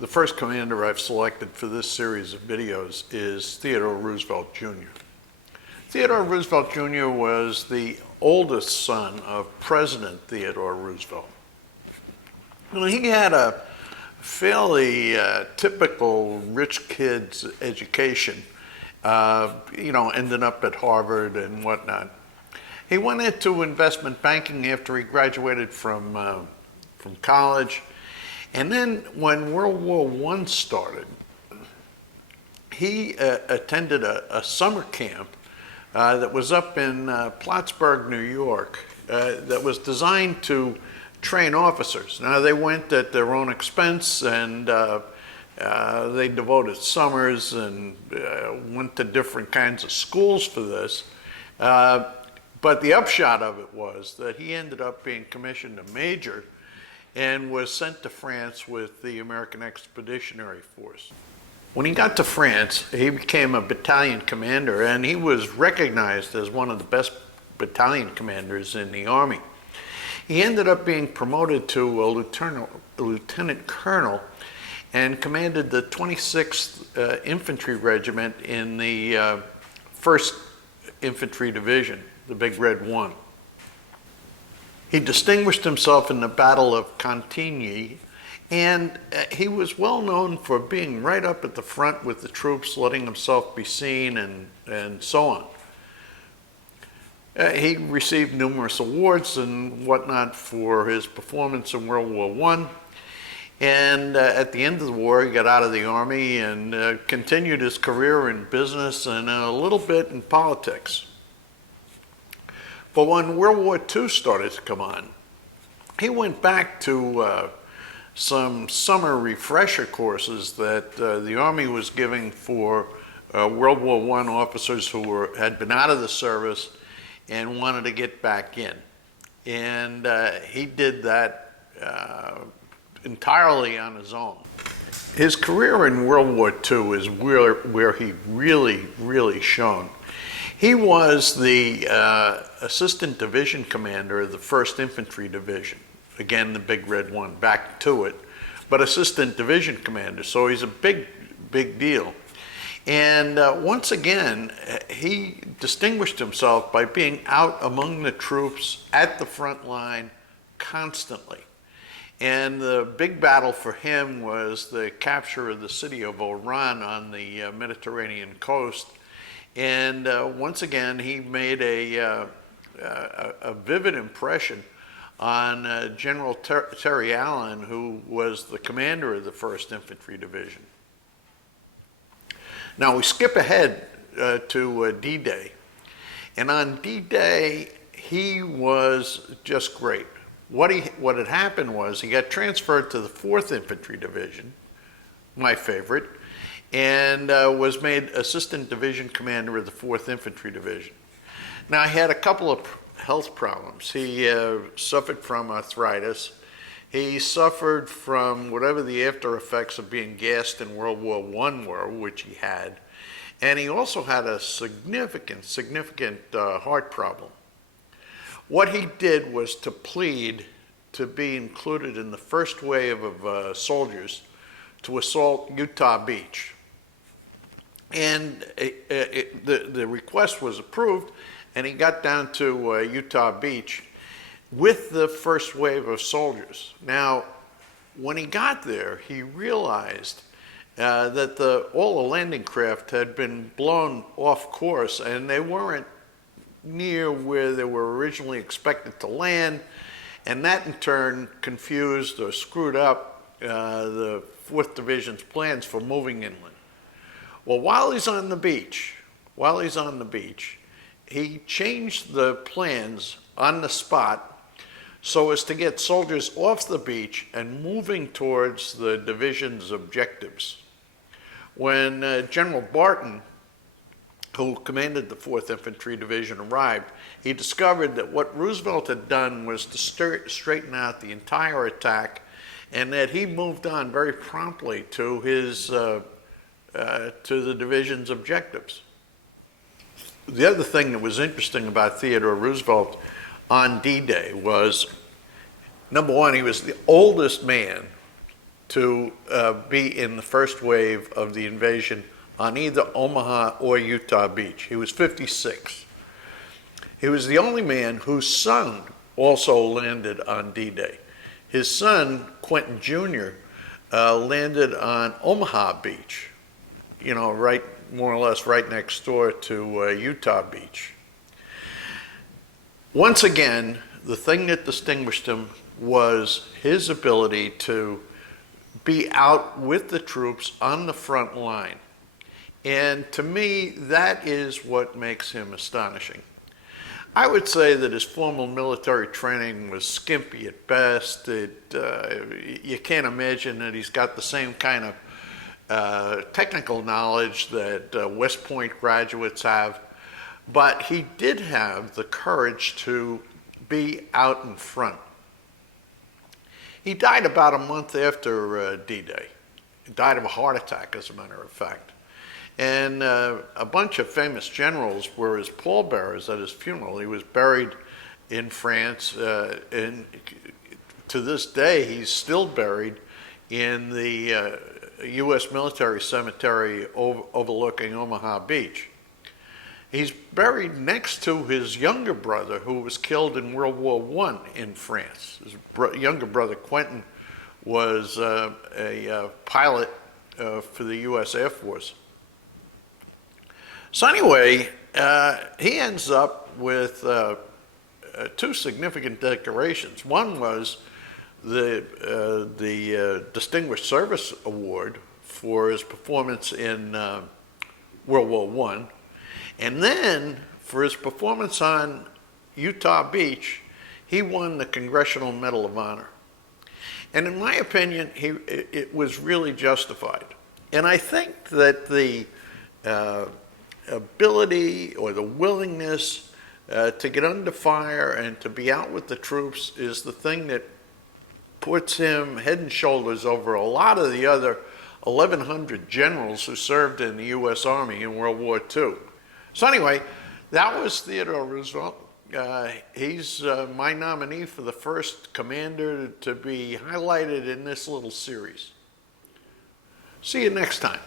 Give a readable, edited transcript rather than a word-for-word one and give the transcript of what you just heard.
The first commander I've selected for this series of videos is Theodore Roosevelt Jr. Theodore Roosevelt Jr. was the oldest son of President Theodore Roosevelt. Well, he had a fairly typical rich kid's education, ended up at Harvard and whatnot. He went into investment banking after he graduated from college. And then when World War I started, he attended a summer camp that was up in Plattsburgh, New York, that was designed to train officers. Now, they went at their own expense, and they devoted summers and went to different kinds of schools for this. But the upshot of it was that he ended up being commissioned a major and was sent to France with the American Expeditionary Force. When he got to France, he became a battalion commander, and he was recognized as one of the best battalion commanders in the Army. He ended up being promoted to a lieutenant colonel and commanded the 26th Infantry Regiment in the 1st Infantry Division, the Big Red One. He distinguished himself in the Battle of Cantigny, and he was well known for being right up at the front with the troops, letting himself be seen and so on. He received numerous awards and whatnot for his performance in World War I. And at the end of the war, he got out of the Army and continued his career in business and a little bit in politics. But when World War II started to come on, he went back to some summer refresher courses that the Army was giving for World War I officers who had been out of the service and wanted to get back in. And he did that entirely on his own. His career in World War II is where he really shone. He was the assistant division commander of the 1st Infantry Division. Again, the Big Red One, back to it, but assistant division commander, so he's a big deal. And once again, he distinguished himself by being out among the troops at the front line constantly. And the big battle for him was the capture of the city of Oran on the Mediterranean coast. And once again, he made a vivid impression on General Terry Allen, who was the commander of the 1st Infantry Division. Now we skip ahead to D-Day. And on D-Day, he was just great. What had happened was he got transferred to the 4th Infantry Division, my favorite, and was made assistant division commander of the 4th Infantry Division. Now, he had a couple of health problems. He suffered from arthritis. He suffered from whatever the after effects of being gassed in World War I were, which he had. And he also had a significant heart problem. What he did was to plead to be included in the first wave of soldiers to assault Utah Beach. And the request was approved, and he got down to Utah Beach with the first wave of soldiers. Now, when he got there, he realized that all the landing craft had been blown off course, and they weren't near where they were originally expected to land, and that in turn confused or screwed up the 4th Division's plans for moving inland. Well, while he's on the beach, he changed the plans on the spot so as to get soldiers off the beach and moving towards the division's objectives. When General Barton, who commanded the 4th Infantry Division, arrived, he discovered that what Roosevelt had done was to straighten out the entire attack, and that he moved on very promptly to his to the division's objectives. The other thing that was interesting about Theodore Roosevelt on D-Day was, number one, he was the oldest man to be in the first wave of the invasion on either Omaha or Utah Beach. He was 56. He was the only man whose son also landed on D-Day. His son, Quentin Jr., landed on Omaha Beach, you know, right, more or less right next door to Utah Beach. Once again, the thing that distinguished him was his ability to be out with the troops on the front line. And to me, that is what makes him astonishing. I would say that his formal military training was skimpy at best. You can't imagine that he's got the same kind of technical knowledge that West Point graduates have, but he did have the courage to be out in front. He died about a month after D-Day. He died of a heart attack, as a matter of fact. And a bunch of famous generals were his pallbearers at his funeral. He was buried in France, and to this day, he's still buried in the U.S. military cemetery overlooking Omaha Beach. He's buried next to his younger brother, who was killed in World War I in France. His younger brother, Quentin, was a pilot for the U.S. Air Force. So anyway, he ends up with two significant decorations. One was the Distinguished Service Award for his performance in World War I. And then, for his performance on Utah Beach, he won the Congressional Medal of Honor. And in my opinion, it was really justified. And I think that the ability or the willingness to get under fire and to be out with the troops is the thing that puts him head and shoulders over a lot of the other 1,100 generals who served in the U.S. Army in World War II. So anyway, that was Theodore Roosevelt. He's my nominee for the first commander to be highlighted in this little series. See you next time.